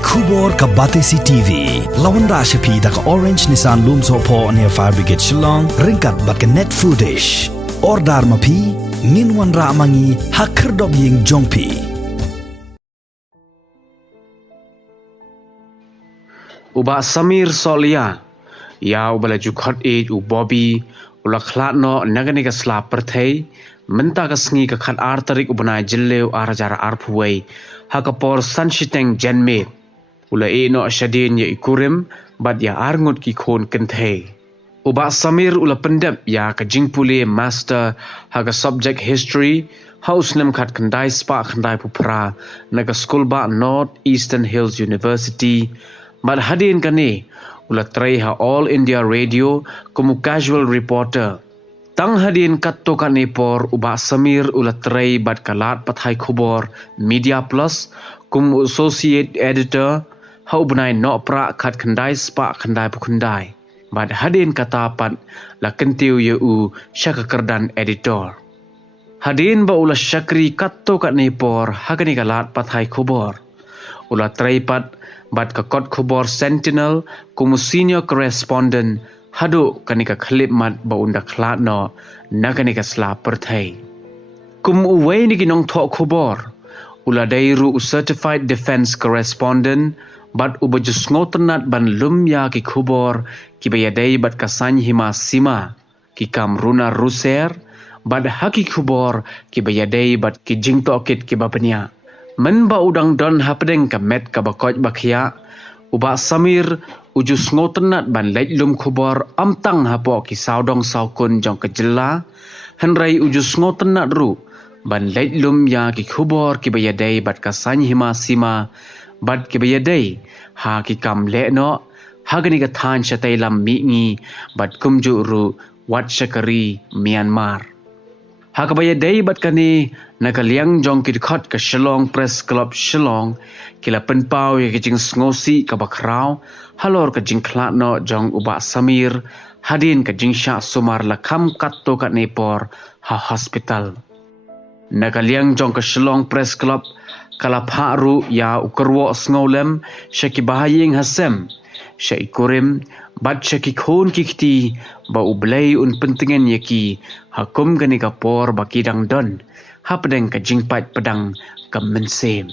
Khubor ka Batesi TV. Lawan ra shapi da ka Orange Nissan Nongthoh po near Fire Brigade Shillong. Ringkat bat ka net footage. Ordar mapi minwan ra mangi hakerdog ying jongpi. Uba Samir Sohliya ya ubala jukhot u Bobby ula Khladnoh nagani ka slap perthei menta ka sngi ka khat artarik ubana jilleu arjara arphuwei hakapor sanshiteng janme ula no shadin ya ikurim bad ya arngut ki khon kenthe uba Samir ula pendep ya ka jingpule master haga subject history house nem khat khandai spa khandai pupra naga school ba North Eastern Hills University bad hadin kane ula trai ha All India Radio kumu casual reporter tang hadin katto kane por uba Samir ula trai bad kalat pathai Khubor Media Plus kumu associate editor ha ubnai no pra khat khandai spa khandai pukhandai bad hadin kata pat la kentiu ye u shakakardan editor hadin ba ula shakri katto kane por hagani kalat pathai Khubor ula trai pat bad ka Kotkhubor Sentinel kumu senior correspondent hadu kanika khlip mat ba unda Khladnoh naganika sla perthei kum uwei ni Nongthoh Khubor ula dairu certified defense correspondent bad ubajus ngotnat ban lumya ki Khubor ki bayadai bad kasany hima sima ki kamruna ruser bad haki Khubor ki bayadai bad ki jingto kit ki bapnya men ba udang don hapdeng ka met ka bakoj bakhya uba Samir ujus ngotenat ban lejlum Khubor amtang hapo ki saudong saukun jong kejela henrai ujus ngotenat ru ban lejlum ya ki Khubor ki bayadai bat kasany hima sima bat ki bayadai ha ki kam lekno hagani ka than chatai lam mi ngi bat kumju ru wat shakari Myanmar hakabaya day bat kani nakaliang jong kidkhot ka Shillong Press Club Shillong kila penpau ya kijing ngosi ka bakrau halor ka jing Khladnoh jong uba Samir hadin ka jing sha sumar la kham katto ka nepor ha hospital nakaliang jong ka Shillong Press Club kala pharu ya ukarwo snolem shaki bahaying hasem shay kurim bad shaki khon kikti ba ublay un pentingan yaki hakum gani ka por bakidang don hapdeng ka jingpat pedang ka mensem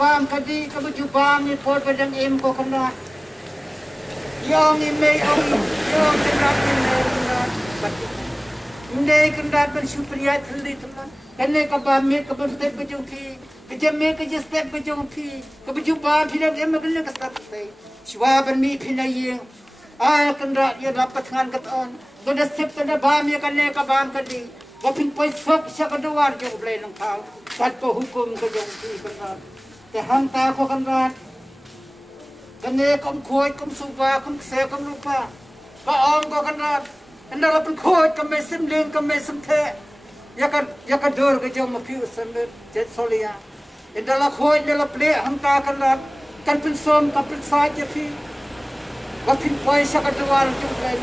kabam kadi kabujubam ni por padang em ko kana yong ime yong kendat ne kendat ben superior thli thla kane kabam me kabam step kajuki kajame kaj step kajuki kabujubam phidam em kan ka step sai shwa ban mi phinai a kendat ya dapat ngan katon do da step kada bam ya kane kabam kadi wapin poi sok sakadwar jo blai nang thau sat ko hukum ka jong ki kendat te hang ta ko kanrat kane kom khoi kom suba kom se kom lupa ba ong ko kanrat andara pun khoi kom mesim ling kom mesim the yakan dur ke jong mapi Samir jet Sohliya andara khoi ne la ple hang ta kanrat kan pun som ka pun sa je phi Wapin poi sakadwar juga.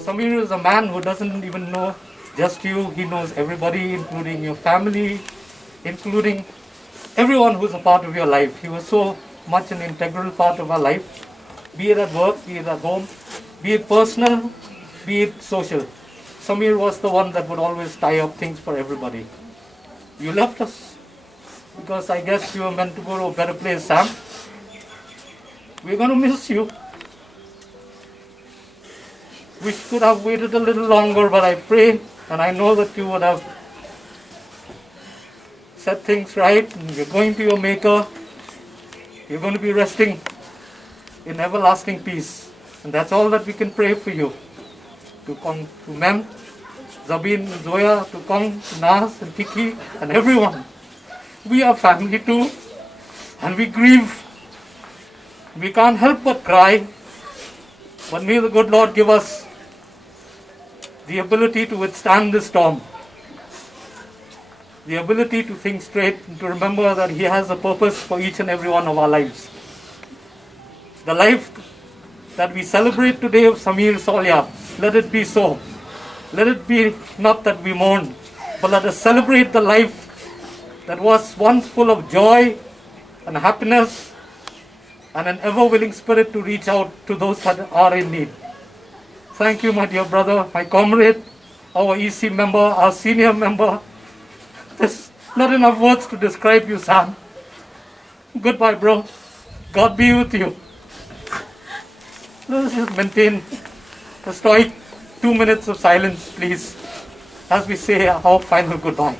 Samir is a man who doesn't even know just you. He knows everybody, including your family, including everyone who's a part of your life. He was so much an integral part of our life, be it at work, be it at home, be it personal, be it social. Samir was the one that would always tie up things for everybody. You left us because I guess you were meant to go to a better place, Sam. We're going to miss you. We could have waited a little longer, but I pray and I know that you would have set things right. And you're going to your Maker. You're going to be resting in everlasting peace. And that's all that we can pray for you. To Mem, Zabin, Zoya, to Kong, to Nas, and Kiki, and everyone. We are family too, and we grieve. We can't help but cry. But may the good Lord give us the ability to withstand this storm, the ability to think straight and to remember that He has a purpose for each and every one of our lives. The life that we celebrate today of Samir Sohliya, let it be so. Let it be not that we mourn, but let us celebrate the life that was once full of joy and happiness and an ever-willing spirit to reach out to those that are in need. Thank you, my dear brother, my comrade, our EC member, our senior member. There's not enough words to describe you, Sam. Goodbye, bro. God be with you. Let us just maintain a stoic 2 minutes of silence, please, as we say our final goodbye.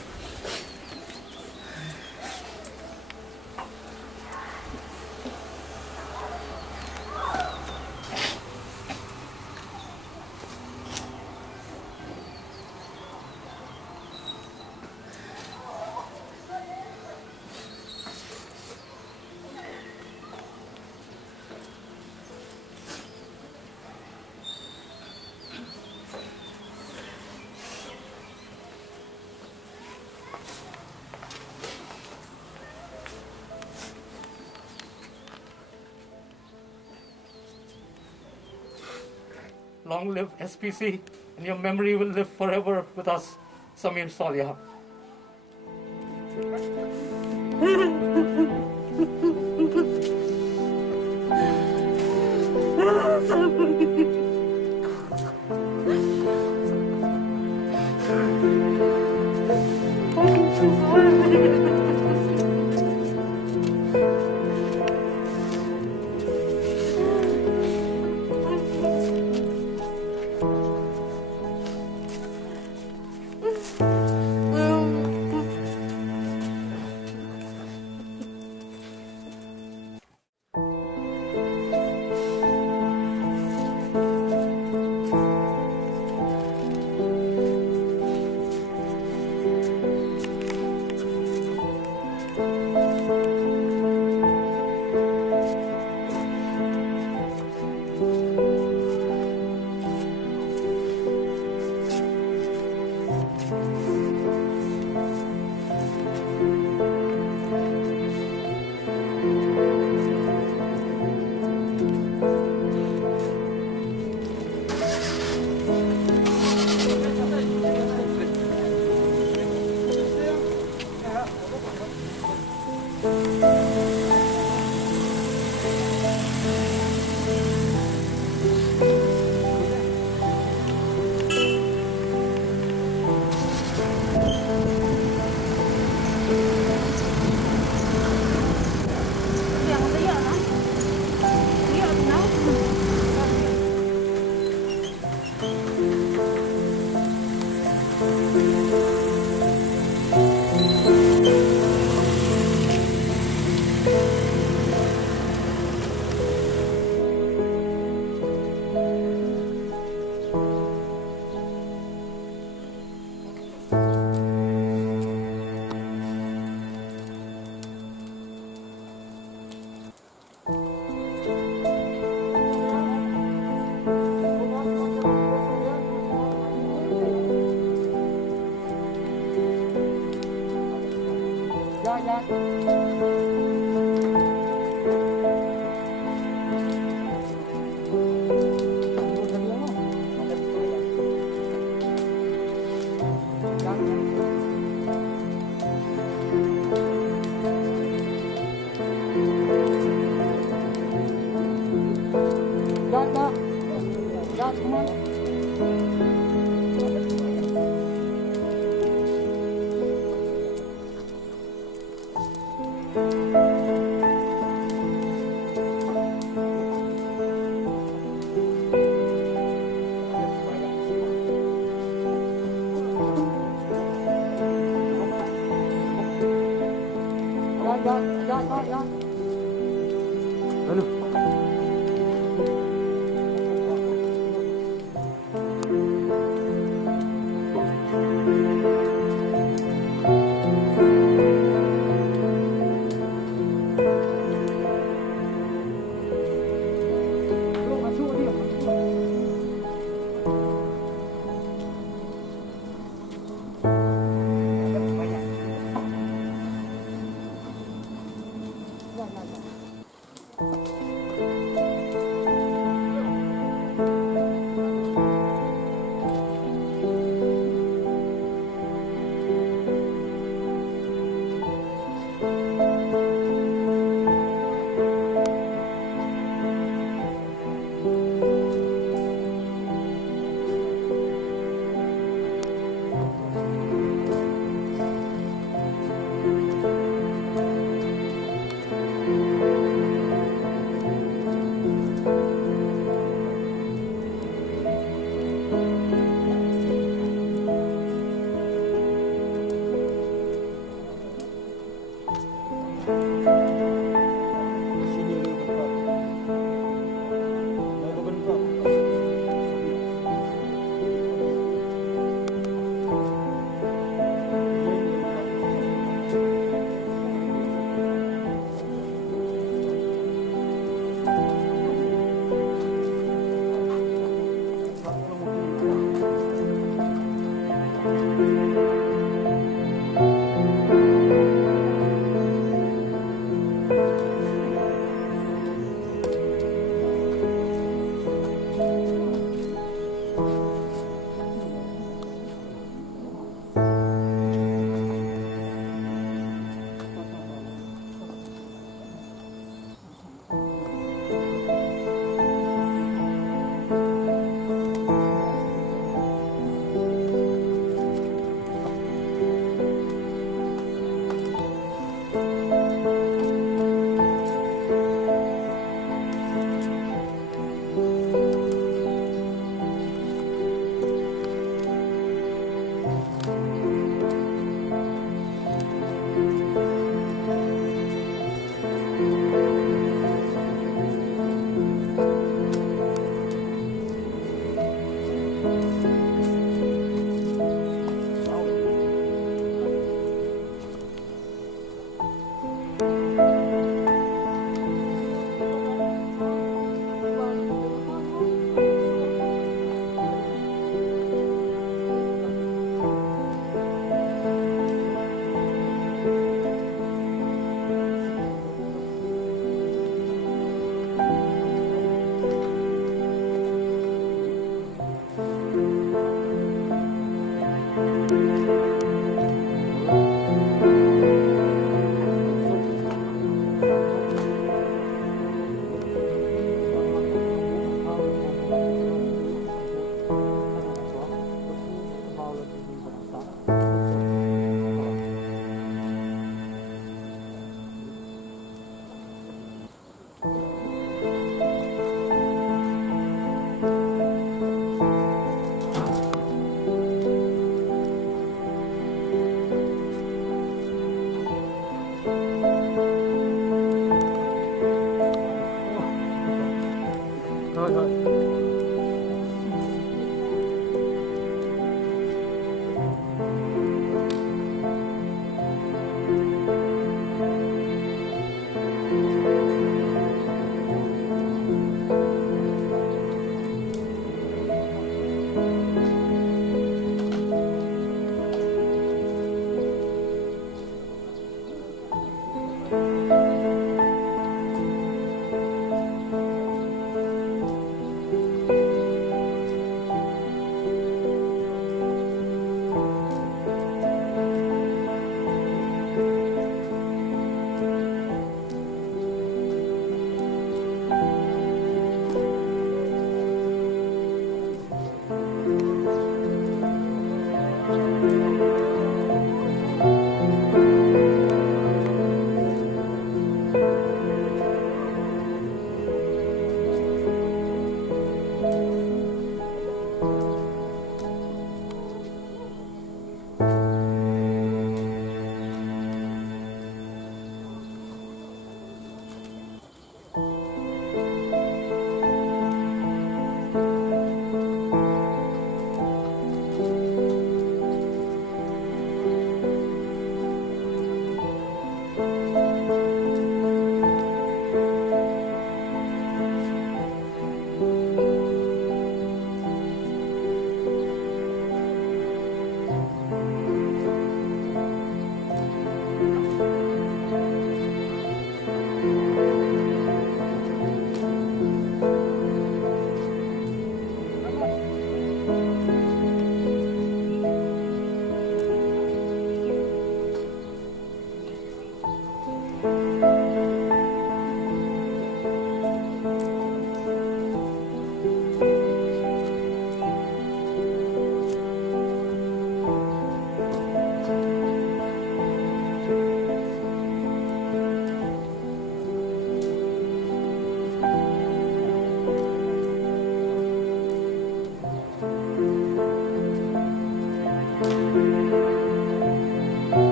Long live SPC, and your memory will live forever with us, Samir Sohliya. Thôi thôi.